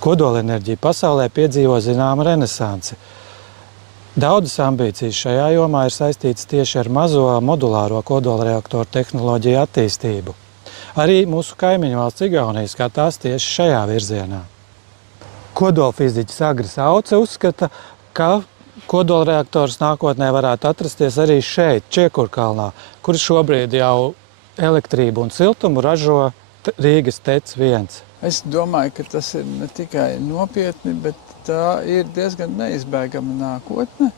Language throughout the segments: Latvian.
Kodolenerģija pasaulē piedzīvo zināmu renesansi. Daudzas ambīcijas šajā jomā ir saistītas tieši ar mazo modulāro kodolreaktoru tehnoloģiju attīstību. Arī mūsu kaimiņu valsts Igaunija skatās tieši šajā virzienā. Kodolfiziķis Agris Auce uzskata, ka kodolreaktors nākotnē varētu atrasties arī šeit, Čiekurkalnā, kur šobrīd jau elektrību un siltumu ražo Rīgas TEC 1. Es domāju, ka tas ir ne tikai nopietni, bet tā ir diezgan neizbēgama nākotne,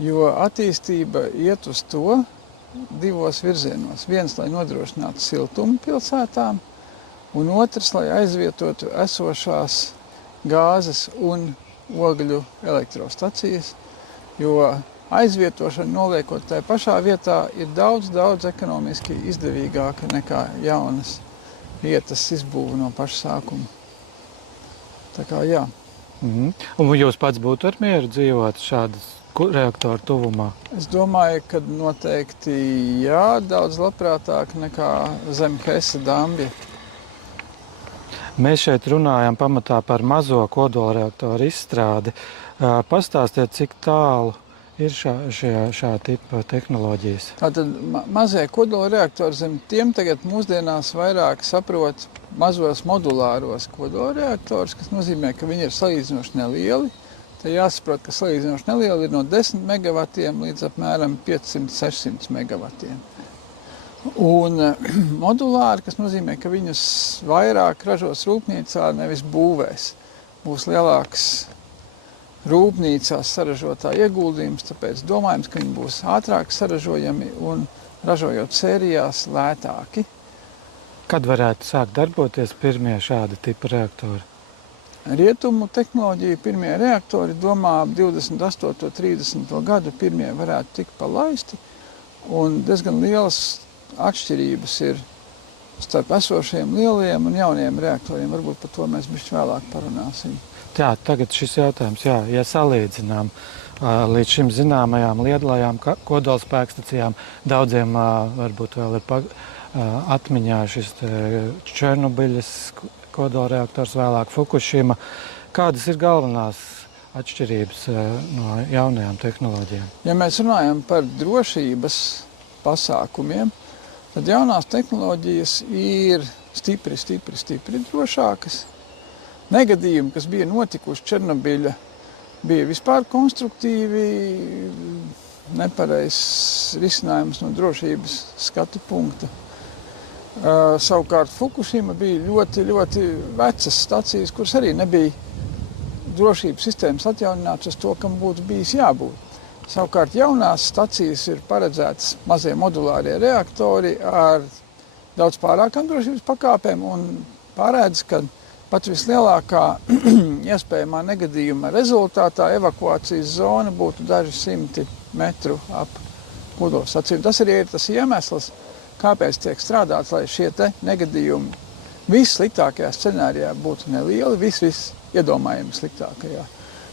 jo attīstība iet uz to divos virzienos. Viens, lai nodrošinātu siltumu pilsētām, un otrs, lai aizvietotu esošās gāzes un ogļu elektrostacijas, jo aizvietošana noliekot tajā pašā vietā ir daudz ekonomiski izdevīgāka nekā jaunas vietas izbūve no paša sākuma. Tā kā jā. Un jūs pats būtu ar mieru dzīvot šādas reaktoru tuvumā? Es domāju, ka noteikti jā, daudz labprātāk nekā zem Hesa dambja. Mēs šeit runājam pamatā par mazo kodolreaktoru izstrādi. Pastāstiet, cik tālu ir šā tipa tehnoloģijas? Tātad mazie kodolreaktori zem tiem tagad mūsdienās vairāk saprot mazos modulāros kodolreaktorus, kas nozīmē, ka viņi ir salīdzinoši nelieli. Te jāsaprot, ka salīdzinoši nelieli ir no 10 megavatiem līdz apmēram 500-600 megavatiem. Un modulāri, kas nozīmē, ka viņus vairāk ražos rūpnīcā, nevis būvēs. Būs lielāks rūpnīcās saražotā ieguldījums, tāpēc domājams, ka viņi būs ātrāk saražojami un ražojot sērijās lētāki. Kad varētu sākt darboties pirmie šāda tipa reaktori? Rietumu tehnoloģiju pirmie reaktori domā 28. 30. gadu pirmie varētu tikt palaisti, un diezgan lielas atšķirības ir starp esošiem lielajiem un jauniem reaktoriem. Varbūt par to mēs bišķi vēlāk parunāsim. Jā, tagad šis jautājums, ja salīdzinām līdz šim zināmajām lielajām kodolspēkstacijām, daudziem varbūt vēl ir atmiņā šis Černobiļas kodolreaktors, vēlāk Fukušima. Kādas ir galvenās atšķirības no jaunajām tehnoloģijām? Ja mēs runājam par drošības pasākumiem, tad jaunās tehnoloģijas ir stipri drošākas. Negadījumi, kas bija notikuši Černobiļa, bija vispār konstruktīvi nepareizs risinājums no drošības skatu punkta. Savukārt Fukušima bija ļoti vecas stacijas, kuras arī nebija drošības sistēmas atjaunināts uz to, kam būtu bijis jābūt. Savukārt jaunās stacijas ir paredzētas mazie modulārie reaktori ar daudz pārākām drošības pakāpēm un paredz, ka pat vislielākā iespējamā negadījuma rezultātā evakuācijas zona būtu daži simti metru ap kodolstaciju. Tas arī ir tas iemesls, kāpēc tiek strādāts, lai šie te negadījumi vissliktākajā scenārijā būtu nelieli, viss iedomājami sliktākajā.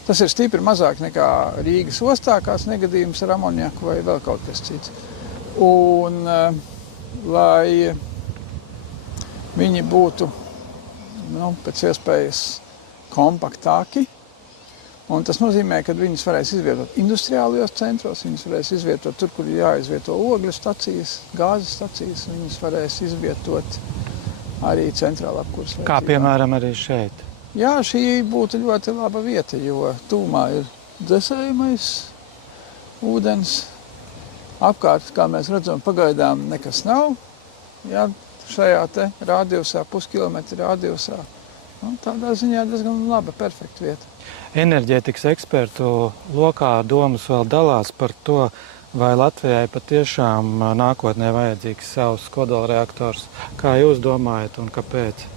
Tas ir stipri mazāk nekā Rīgas ostā kāds negadījums ar amoniaku vai vēl kaut kas cits. Un lai viņi būtu pēc iespējas kompaktāki, un tas nozīmē, ka viņus varēs izvietot industriālajos centros, viņus varēs izvietot tur, kur ir jāizvieto ogļu stacijas, gāzes stacijas, viņus varēs izvietot arī centrāla apkures vajadzībām. Kā piemēram arī šeit? Jā, šī būtu ļoti laba vieta, jo tūmā ir dzesējamais ūdens. Apkārt, kā mēs redzam, pagaidām nekas nav. Jā, šajā te radiusā, puskilometra radiusā. Tādā ziņā diezgan laba, perfekta vieta. Enerģētikas ekspertu lokā domas vēl dalās par to, vai Latvijai patiešām nākotnē vajadzīgs savs kodolreaktors. Kā jūs domājat un kāpēc?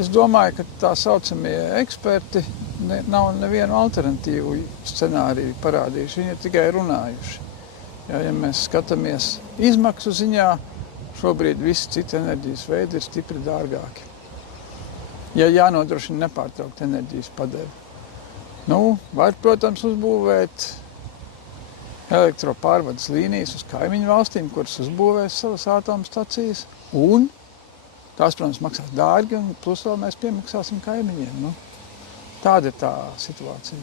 Es domāju, ka tā saucamie eksperti nav nevienu alternatīvu scenāriju parādījuši. Viņi ir tikai runājuši. Ja mēs skatāmies izmaksu ziņā, šobrīd visi citi enerģijas veidi ir stipri dārgāki. Ja jānodrošina nepārtraukt enerģijas padevi. Var, protams, uzbūvēt elektropārvades līnijas uz kaimiņu valstīm, kuras uzbūvēs savas atomstacijas, un tās, protams, maksās dārgi, un plus vēl mēs piemaksāsim kaimiņiem. Tāda ir tā situācija.